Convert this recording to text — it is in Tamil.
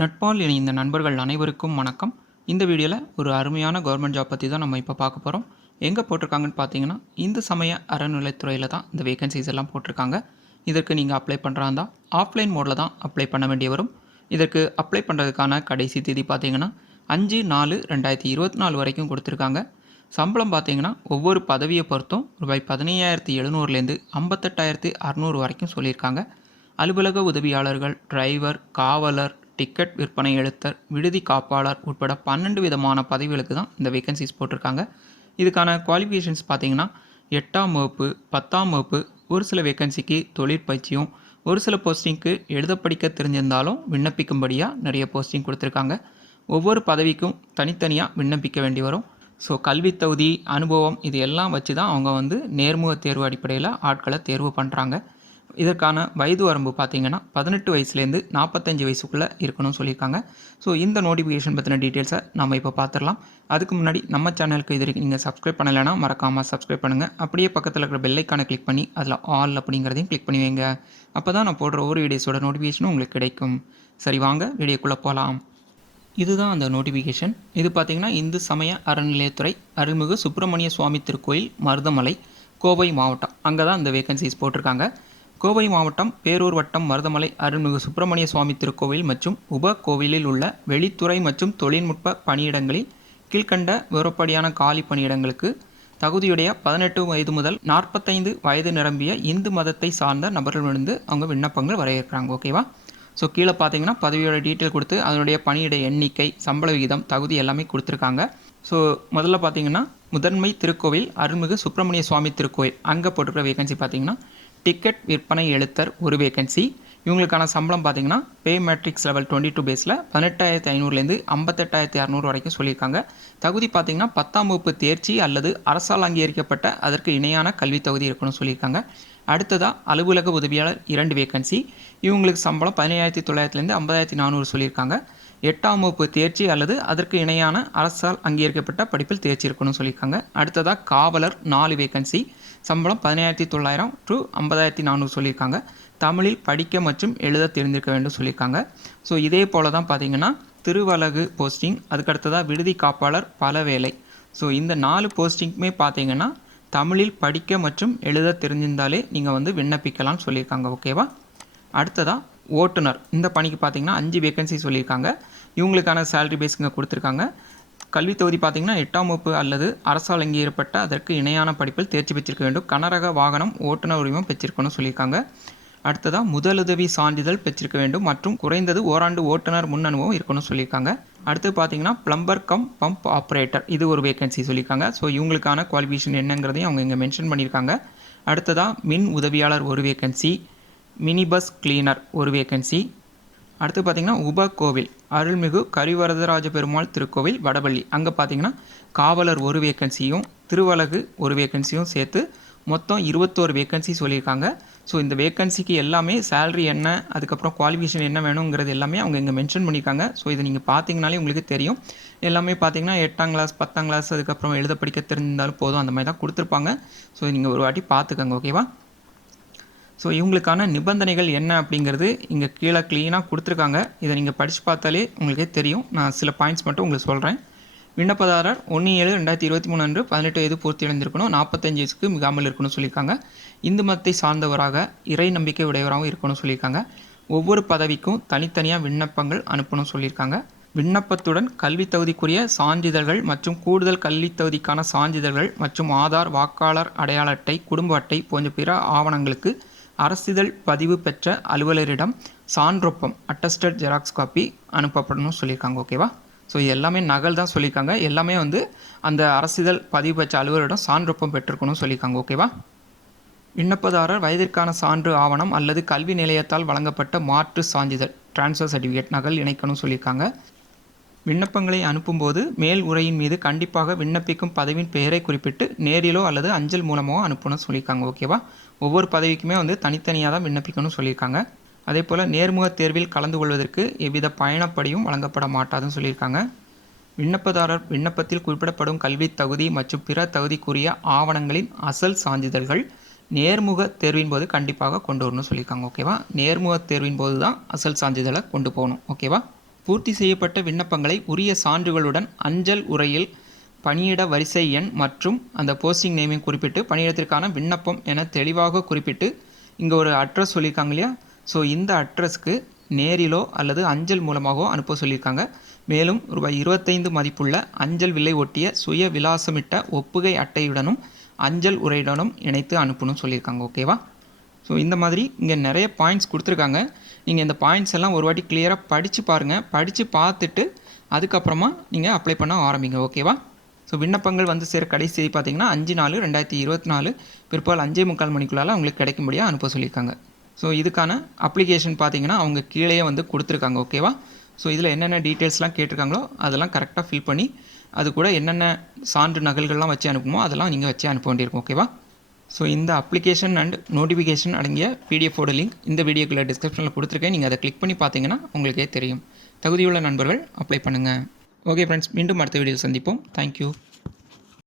நட்பால் இணைந்த நண்பர்கள் அனைவருக்கும் வணக்கம். இந்த வீடியோவில் ஒரு அருமையான கவர்மெண்ட் ஜாப் பற்றி தான் நம்ம இப்போ பார்க்க போகிறோம் எங்கே போட்டிருக்காங்கன்னு பார்த்தீங்கன்னா இந்து சமய அறநிலைத்துறையில் தான் இந்த வேகன்சிஸ் எல்லாம் போட்டிருக்காங்க. இதற்கு நீங்கள் அப்ளை பண்ணுறாந்தா ஆஃப்லைன் மோடில் தான் அப்ளை பண்ண வேண்டிய வரும். இதற்கு அப்ளை பண்ணுறதுக்கான கடைசி தேதி பார்த்தீங்கன்னா அஞ்சு நாலு ரெண்டாயிரத்தி இருபத்தி நாலு வரைக்கும் கொடுத்துருக்காங்க. சம்பளம் பார்த்தீங்கன்னா ஒவ்வொரு பதவியை பொறுத்தும் ரூபாய் பதினையாயிரத்தி எழுநூறுலேருந்து ஐம்பத்தெட்டாயிரத்தி அறநூறு வரைக்கும் சொல்லியிருக்காங்க. அலுவலக உதவியாளர்கள் டிரைவர் காவலர் டிக்கெட் விற்பனை எழுத்தர் விடுதி காப்பாளர் உட்பட பன்னெண்டு விதமான பதவிகளுக்கு தான் இந்த வேகன்சிஸ் போட்டிருக்காங்க. இதுக்கான குவாலிஃபிகேஷன்ஸ் பார்த்தீங்கன்னா எட்டாம் வகுப்பு பத்தாம் வகுப்பு ஒரு சில வேகன்சிக்கு தொழிற்பயிற்சியும் ஒரு சில போஸ்டிங்க்கு எழுத படிக்க தெரிஞ்சிருந்தாலும் விண்ணப்பிக்கும்படியாக நிறைய போஸ்டிங் கொடுத்துருக்காங்க. ஒவ்வொரு பதவிக்கும் தனித்தனியாக விண்ணப்பிக்க வேண்டி வரும். ஸோ கல்வி தகுதி அனுபவம் இது எல்லாம் வச்சு தான் அவங்க வந்து நேர்முக தேர்வு அடிப்படையில் ஆட்களை தேர்வு பண்ணுறாங்க இதற்கான வயது வரம்பு பார்த்தீங்கன்னா பதினெட்டு வயசுலேருந்து நாற்பத்தஞ்சு வயசுக்குள்ளே இருக்கணும்னு சொல்லியிருக்காங்க. ஸோ இந்த நோட்டிஃபிகேஷன் பற்றின டீட்டெயில்ஸை நம்ம இப்போ பார்த்துடலாம். அதுக்கு முன்னாடி நம்ம சேனலுக்கு இது வரைக்கும் நீங்கள் சப்ஸ்கிரைப் பண்ணலைன்னா மறக்காமல் சப்ஸ்கிரைப் பண்ணுங்கள் அப்படியே பக்கத்தில் இருக்கிற பெல்லைக்கான கிளிக் பண்ணி அதில் ஆல் அப்படிங்கிறதையும் கிளிக் பண்ணி வைங்க. அப்போ தான் நான் போடுற ஒவ்வொரு வீடியோஸோட நோட்டிஃபிகேஷனும் உங்களுக்கு கிடைக்கும். சரி வாங்க வீடியோக்குள்ளே போகலாம் இதுதான் அந்த நோட்டிஃபிகேஷன் இது பார்த்திங்கன்னா இந்து சமய அறநிலையத்துறை அருள்மிகு சுப்பிரமணிய சுவாமி திருக்கோயில் மருதமலை கோவை மாவட்டம். அங்கே தான் இந்த வேகன்சிஸ் போட்டிருக்காங்க. கோவை மாவட்டம் பேரூர் வட்டம் மருதமலை அருள்மிகு சுப்பிரமணிய சுவாமி திருக்கோவில் மற்றும் உப கோவிலில் உள்ள வெளித்துறை மற்றும் தொழில்நுட்ப பணியிடங்களில் கீழ்கண்ட விவரப்படியான காலி பணியிடங்களுக்கு தகுதியுடைய பதினெட்டு வயது முதல் நாற்பத்தைந்து வயது நிரம்பிய இந்து மதத்தை சார்ந்த நபர்களிடமிருந்து அவங்க விண்ணப்பங்கள் வரையறுக்கிறாங்க ஓகேவா ஸோ கீழே பார்த்தீங்கன்னா பதவியோட டீட்டெயில் கொடுத்து அதனுடைய பணியிட எண்ணிக்கை சம்பள விகிதம் தகுதி எல்லாமே கொடுத்துருக்காங்க. ஸோ முதல்ல பார்த்தீங்கன்னா முதன்மை திருக்கோவில் அருள்மிகு சுப்பிரமணிய சுவாமி திருக்கோவில். அங்கே போட்டிருக்கிற வேகன்சி பார்த்தீங்கன்னா டிக்கெட் விற்பனை எழுத்தர் ஒரு வேகன்சி இவங்களுக்கான சம்பளம் பார்த்தீங்கன்னா pay matrix level twenty two பேஸில் பதினெட்டாயிரத்தி ஐநூறுலேருந்து ஐம்பத்தெட்டாயிரத்தி அறநூறு வரைக்கும் சொல்லியிருக்காங்க. தகுதி பார்த்தீங்கன்னா பத்தாம் வகுப்பு தேர்ச்சி அல்லது அரசால் அங்கீகரிக்கப்பட்ட அதற்கு இணையான கல்வித் தகுதி இருக்கணும்னு சொல்லியிருக்காங்க. அடுத்ததாக அலுவலக உதவியாளர் இரண்டு வேகன்சி இவங்களுக்கு சம்பளம் பதினேழாயிரத்தி தொள்ளாயிரத்துலேருந்து ஐம்பதாயிரத்தி நானூறு சொல்லியிருக்காங்க. எட்டாம் வகுப்பு தேர்ச்சி அல்லது அதற்கு இணையான அரசால் அங்கீகரிக்கப்பட்ட படிப்பில் தேர்ச்சி இருக்கணும்னு சொல்லியிருக்காங்க. அடுத்ததாக காவலர் நாலு வேகன்சி சம்பளம் பதினேழாயிரத்தி தொள்ளாயிரம் டு ஐம்பதாயிரத்தி நானூறு சொல்லியிருக்காங்க. தமிழில் படிக்க மற்றும் எழுத தெரிந்திருக்க வேண்டும் சொல்லியிருக்காங்க. ஸோ இதே போல் தான் பார்த்தீங்கன்னா திருவலகு போஸ்டிங் அதுக்கடுத்ததாக விடுதி காப்பாளர் பல வேலை ஸோ இந்த நாலு போஸ்டிங்குமே பார்த்தீங்கன்னா தமிழில் படிக்க மற்றும் எழுத தெரிஞ்சிருந்தாலே நீங்கள் வந்து விண்ணப்பிக்கலாம்னு சொல்லியிருக்காங்க ஓகேவா அடுத்ததாக ஓட்டுநர். இந்த பணிக்கு பார்த்தீங்கன்னா அஞ்சு வேகன்சி சொல்லியிருக்காங்க. இவங்களுக்கான சேலரி பேஸ் இங்கே கொடுத்துருக்காங்க. கல்வி தொகுதி பார்த்தீங்கன்னா எட்டாம் வகுப்பு அல்லது அரசால் அங்கீகரிக்கப்பட்ட அதற்கு இணையான படிப்பில் தேர்ச்சி பெற்றிருக்க வேண்டும். கனரக வாகனம் ஓட்டுநர் உரிமம் பெற்றிருக்கணும்னு சொல்லியிருக்காங்க. அடுத்ததாக முதலுதவி சான்றிதழ் பெற்றிருக்க வேண்டும் மற்றும் குறைந்தது ஓராண்டு ஓட்டுநர் முன் அனுபவம் இருக்கணும்னு சொல்லியிருக்காங்க. அடுத்து பார்த்தீங்கன்னா பிளம்பர் கம் பம்ப் ஆப்ரேட்டர் இது ஒரு வேகன்சி சொல்லியிருக்காங்க. ஸோ இவங்களுக்கான குவாலிஃபிகேஷன் என்னங்கிறதையும் அவங்க இங்கே மென்ஷன் பண்ணியிருக்காங்க. அடுத்ததாக மின் உதவியாளர் ஒரு வேகன்சி மினி பஸ் கிளீனர் ஒரு வேகன்சி அடுத்து பார்த்தீங்கன்னா உப கோவில் அருள்மிகு கரிவரதராஜ பெருமாள் திருக்கோவில் வடபள்ளி. அங்கே பார்த்தீங்கன்னா காவலர் ஒரு வேக்கன்சியும் திருவலகு ஒரு வேக்கன்சியும் சேர்த்து மொத்தம் இருபத்தோரு வேக்கன்சி சொல்லியிருக்காங்க. ஸோ இந்த வேக்கன்சிக்கு எல்லாமே சேலரி என்ன அதுக்கப்புறம் குவாலிஃபிகேஷன் என்ன வேணுங்கிறது எல்லாமே அவங்க இங்கே மென்ஷன் பண்ணியிருக்காங்க. ஸோ இதை நீங்கள் பார்த்தீங்கனாலே உங்களுக்கு தெரியும். எல்லாமே பார்த்தீங்கன்னா எட்டாம் கிளாஸ் பத்தாம் கிளாஸ் அதுக்கப்புறம் எழுத படிக்க தெரிஞ்சிருந்தாலும் போதும் அந்த மாதிரி தான் கொடுத்துருப்பாங்க. ஸோ நீங்கள் ஒரு வாட்டி பார்த்துக்கோங்க ஓகேவா ஸோ இவங்களுக்கான நிபந்தனைகள் என்ன அப்படிங்கிறது இங்கே கீழே க்ளீனாக கொடுத்துருக்காங்க. இதை நீங்கள் படித்து பார்த்தாலே உங்களுக்கே தெரியும். நான் சில பாயிண்ட்ஸ் மட்டும் உங்களுக்கு சொல்கிறேன் விண்ணப்பதாரர் ஒன்று ஏழு ரெண்டாயிரத்தி இருபத்தி மூணு அன்று பதினெட்டு வயது பூர்த்தி அடைந்திருக்கணும். நாற்பத்தஞ்சு வயசுக்கு மிகாமல் இருக்கணும்னு சொல்லியிருக்காங்க. இந்து மதத்தை சார்ந்தவராக இறை நம்பிக்கை உடையவராகவும் இருக்கணும்னு சொல்லியிருக்காங்க. ஒவ்வொரு பதவிக்கும் தனித்தனியாக விண்ணப்பங்கள் அனுப்பணும் சொல்லியிருக்காங்க. விண்ணப்பத்துடன் கல்வி தகுதிக்குரிய சான்றிதழ்கள் மற்றும் கூடுதல் கல்வி தகுதிக்கான சான்றிதழ்கள் மற்றும் ஆதார் வாக்காளர் அடையாள அட்டை குடும்ப அட்டை போன்ற பிற ஆவணங்களுக்கு அரசிதழ் பதிவு பெற்ற அலுவலரிடம் சான்றொப்பம் அட்டஸ்டட் ஜெராக்ஸ் காப்பி அனுப்பப்படணும்னு சொல்லியிருக்காங்க ஓகேவா ஸோ எல்லாமே நகல் தான் சொல்லியிருக்காங்க. எல்லாமே வந்து அந்த அரசிதழ் பதிவு பெற்ற அலுவலரிடம் சான்றொப்பம் பெற்றிருக்கணும்னு சொல்லியிருக்காங்க ஓகேவா விண்ணப்பதாரர் வயதிற்கான சான்று ஆவணம் அல்லது கல்வி நிலையத்தால் வழங்கப்பட்ட மாற்று சான்றிதழ் டிரான்ஸ்ஃபர் சர்டிஃபிகேட் நகல் இணைக்கணும்னு சொல்லியிருக்காங்க. விண்ணப்பங்களை அனுப்பும்போது மேல் உரையின் மீது கண்டிப்பாக விண்ணப்பிக்கும் பதவியின் பெயரை குறிப்பிட்டு நேரிலோ அல்லது அஞ்சல் மூலமோ அனுப்பணும்னு சொல்லியிருக்காங்க ஓகேவா? ஒவ்வொரு பதவிக்குமே வந்து தனித்தனியாக தான் விண்ணப்பிக்கணும்னு சொல்லியிருக்காங்க. அதே போல் நேர்முக தேர்வில் கலந்து கொள்வதற்கு எவ்வித பயணப்படியும் வழங்கப்பட மாட்டாதுன்னு சொல்லியிருக்காங்க. விண்ணப்பதாரர் விண்ணப்பத்தில் குறிப்பிடப்படும் கல்வி தகுதி மற்றும் பிற தகுதிக்குரிய ஆவணங்களின் அசல் சான்றிதழ்கள் நேர்முக தேர்வின் போது கண்டிப்பாக கொண்டு வரணும்னு சொல்லியிருக்காங்க ஓகேவா? நேர்முக தேர்வின் போது தான் அசல் சான்றிதழை கொண்டு போகணும் ஓகேவா? பூர்த்தி செய்யப்பட்ட விண்ணப்பங்களை உரிய சான்றுகளுடன் அஞ்சல் உரையில் பணியிட வரிசை எண் மற்றும் அந்த போஸ்டிங் நேமையும் குறிப்பிட்டு பணியிடத்திற்கான விண்ணப்பம் என தெளிவாக குறிப்பிட்டு இங்கே ஒரு அட்ரஸ் சொல்லியிருக்காங்க இல்லையா? ஸோ இந்த அட்ரஸ்க்கு நேரிலோ அல்லது அஞ்சல் மூலமாகவோ அனுப்ப சொல்லியிருக்காங்க. மேலும் ரூபாய் இருபத்தைந்து மதிப்புள்ள அஞ்சல் விலை ஒட்டிய சுய விலாசமிட்ட ஒப்புகை அட்டையுடனும் அஞ்சல் உரையுடனும் இணைத்து அனுப்பணும் சொல்லியிருக்காங்க. ஓகேவா ஸோ இந்த மாதிரி இங்கே நிறைய பாயிண்ட்ஸ் கொடுத்துருக்காங்க. நீங்கள் இந்த பாயிண்ட்ஸ் எல்லாம் ஒரு வாட்டி கிளியராக படித்து பாருங்கள் படித்து பார்த்துட்டு அதுக்கப்புறமா நீங்கள் அப்ளை பண்ண ஆரம்பிங்க. ஓகேவா ஸோ விண்ணப்பங்கள் வந்து சேர கடைசி தேதி பார்த்தீங்கன்னா அஞ்சு நாலு ரெண்டாயிரத்தி இருபத்தி நாலு பிற்பால் அஞ்சே முக்கால் மணிக்குள்ளால அவங்களுக்கு கிடைக்கும்படியாக அனுப்ப சொல்லியிருக்காங்க. ஸோ இதுக்கான அப்ளிகேஷன் பார்த்தீங்கன்னா அவங்க கீழேயே வந்து கொடுத்துருக்காங்க. ஓகேவா ஸோ இதில் என்னென்ன டீட்டெயில்ஸ்லாம் கேட்டிருக்காங்களோ அதெல்லாம் கரெக்டாக ஃபில் பண்ணி அது கூட என்னென்ன சான்று நகல்கள்லாம் வச்சு அனுப்புமோ அதெல்லாம் நீங்கள் வச்சு அனுப்ப வேண்டியிருக்கும். ஓகேவா ஸோ இந்த அப்ளிகேஷன் அண்ட் நோட்டிஃபிகேஷன் அடங்கிய பிடிஎஃபோட லிங்க் இந்த வீடியோக்குள்ள டிஸ்கிரிப்ஷனில் கொடுத்துருக்கேன். நீங்கள் அதை கிளிக் பண்ணி பார்த்தீங்கன்னா உங்களுக்கே தெரியும். தகுதியுள்ள நண்பர்கள் அப்ளை பண்ணுங்கள் ஓகே ஃப்ரெண்ட்ஸ் மீண்டும் அடுத்த வீடியோ சந்திப்போம். தேங்க்யூ